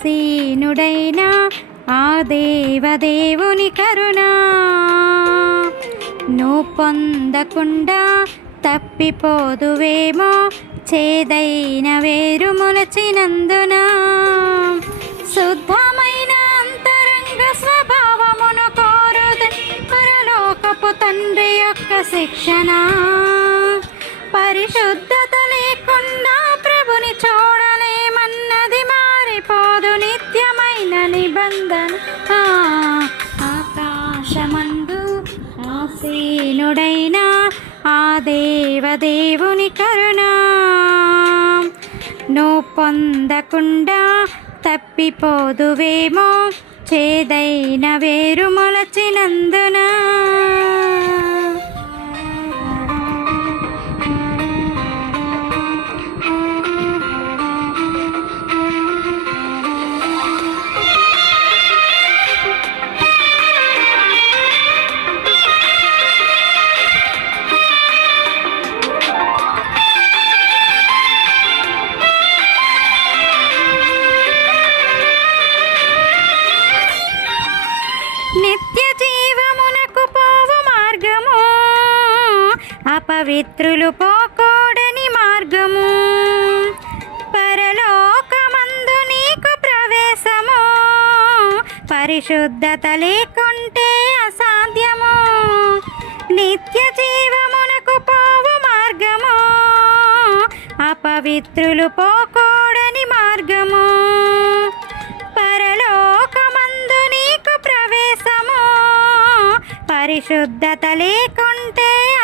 ఆసీనుడైన ఆ దేవదేవుని కరుణ. నువ్వు పొందకుండా తప్పిపోదువేమో చేదైన వేరు మొలచినందున. శుద్ధమైన అంతరంగ స్వభావమును కోరుద పరలోకపు తండ్రి యొక్క శిక్షణ. పరిశుద్ధ ఆసీనుడైన ఆ దేవదేవుని కరుణ. నువ్వు పొందకుండా తప్పిపోదువేమో చేదైన వేరు మొలచినందున. అపవిత్రులు పోకూడని మార్గము. పరలోకమందు నీకు ప్రవేశము. పరిశుద్ధత లేకుంటే అసాధ్యము. నిత్య జీవమునకు పోవు మార్గము. అపవిత్రులు పోకూడని మార్గము. పరలోకమందు నీకు ప్రవేశము. పరిశుద్ధత లేకుంటే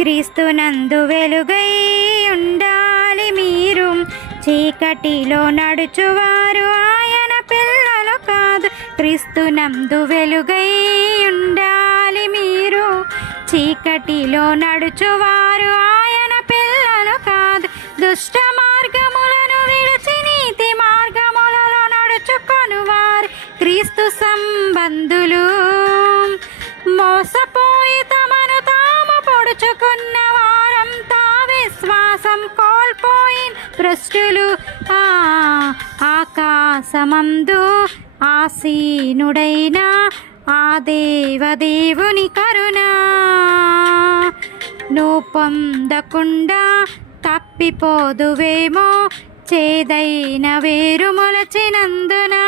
క్రీస్తునందు వెలుగై ఉండాలి మీరు. చీకటిలో నడుచువారు ఆయన పిల్లలు కాదు. క్రీస్తునందు వెలుగై ఉండాలి మీరు. చీకటిలో నడుచువారు ఆయన పిల్లలు కాదు. దుష్ట మార్గములను విడిచి నీతి మార్గములలో నడుచుకొనువారు. క్రీస్తు సంబంధులు పొడుచుకున్న వారంతా విశ్వాసం కోల్పోయిన. భ్రష్టులు ఆ ఆకాశమందు ఆసీనుడైన ఆ దేవదేవుని కరుణ. నువ్వు పొందకుండా తప్పిపోదువేమో చేదైన వేరు మొలచినందునా.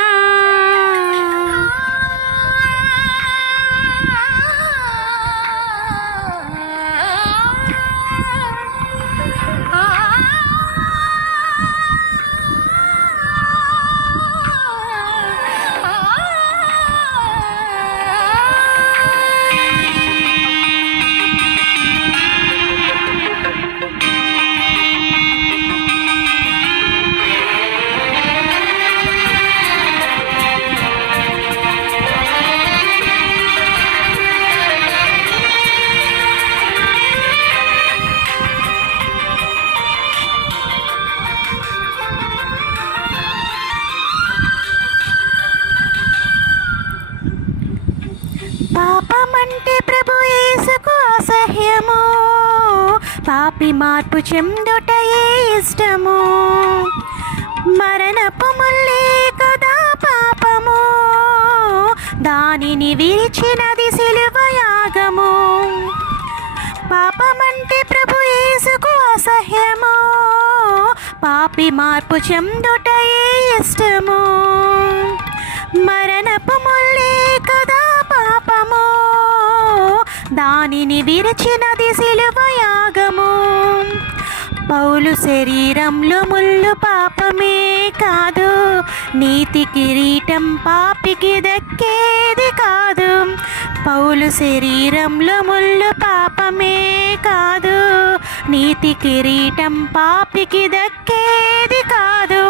అంటే ప్రభు యేసుకు అసహ్యము. పాపి మార్పు చెందుటయే ఇష్టము? మరణపు ముల్లే కదా పాపము. దానిని విరిచినది సిలువ యాగము. పాపమంటే ప్రభు యేసుకు అసహ్యము. పాపి మార్పు చెందుటయే ఇష్టము? మరణపు ముల్లే కదా పాపము. దానిని విరచినది సిలువ యాగము. పౌలు శరీరంలో ముళ్ళు పాపమే కాదు నీతి కిరీటం పాపికి దక్కేది కాదు. పౌలు శరీరంలో ముళ్ళు పాపమే కాదు నీతి కిరీటం పాపికి దక్కేది కాదు.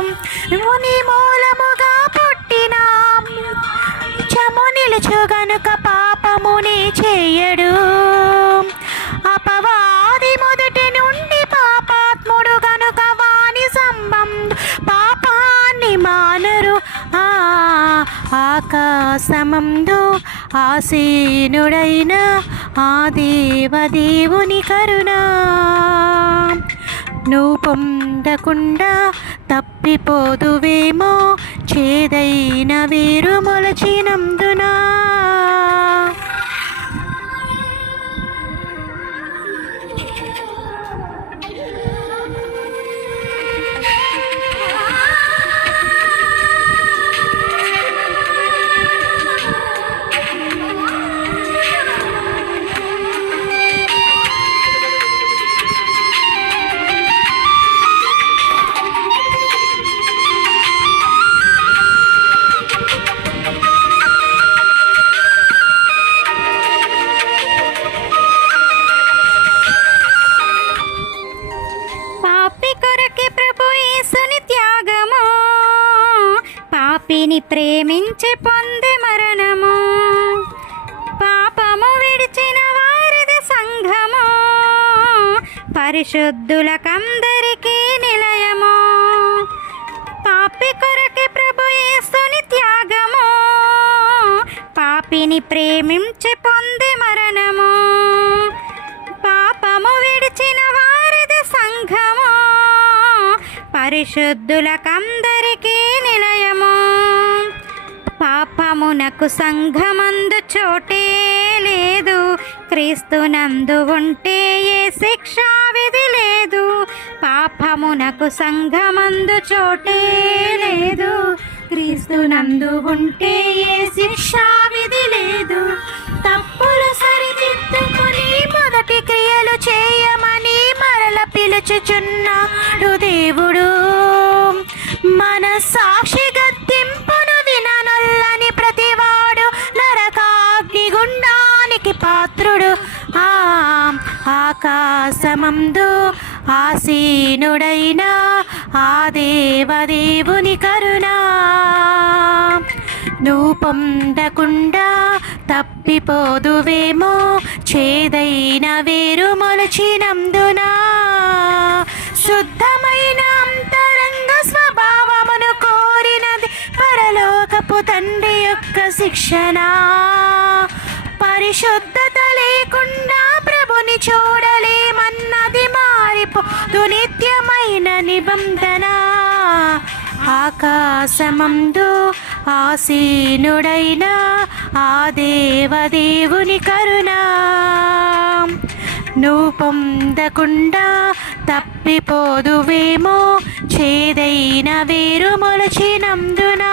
మునిమో చెయ్యడు అపవాది మొదటి నుండి పాపాత్ముడు గనుక వాని సంబంధ పాపాన్ని మానరు. ఆ ఆకాశమందు ఆసీనుడైన ఆ దేవదేవుని కరుణ. నువ్వు పొందకుండా తప్పిపోదువేమో చేదైన వేరు మొలచినందునా. ప్రేమించి పొంది మరణము. పాపము విడిచిన వారిది సంఘము. పరిశుద్ధులకందరికీ నిలయము. పాపి కొరకి ప్రభు యేసుని త్యాగము. పాపిని ప్రేమించి పొంది మరణము. పాపము విడిచిన వారిది సంఘము. పరిశుద్ధులకందరికీ పాపమునకు సంఘమందు చోటే లేదు. క్రీస్తునందు ఉంటే ఏ శిక్షా విధి లేదు. పాపమునకు సంఘమందు చోటే లేదు. క్రీస్తునందు ఉంటే ఏ శిక్షా పాత్రుడు. ఆ ఆకాశమందు ఆసీనుడైన ఆ దేవదేవుని కరుణా. నువ్వు పొందకుండా తప్పిపోదువేమో చేదైన వేరు మొలచినందునా. శుద్ధమైన అంతరంగ స్వభావమును కోరినది పరలోకపు తండ్రి యొక్క శిక్షణ. పరిశుద్ధత లేకుండా ప్రభుని చూడలేమన్నది మారిపోదు నిత్యమైన నిబంధన. ఆకాశమందు ఆసీనుడైన ఆ దేవదేవుని కరుణ. నువ్వు పొందకుండా తప్పిపోదువేమో చేదైన వేరు మొలచినందునా.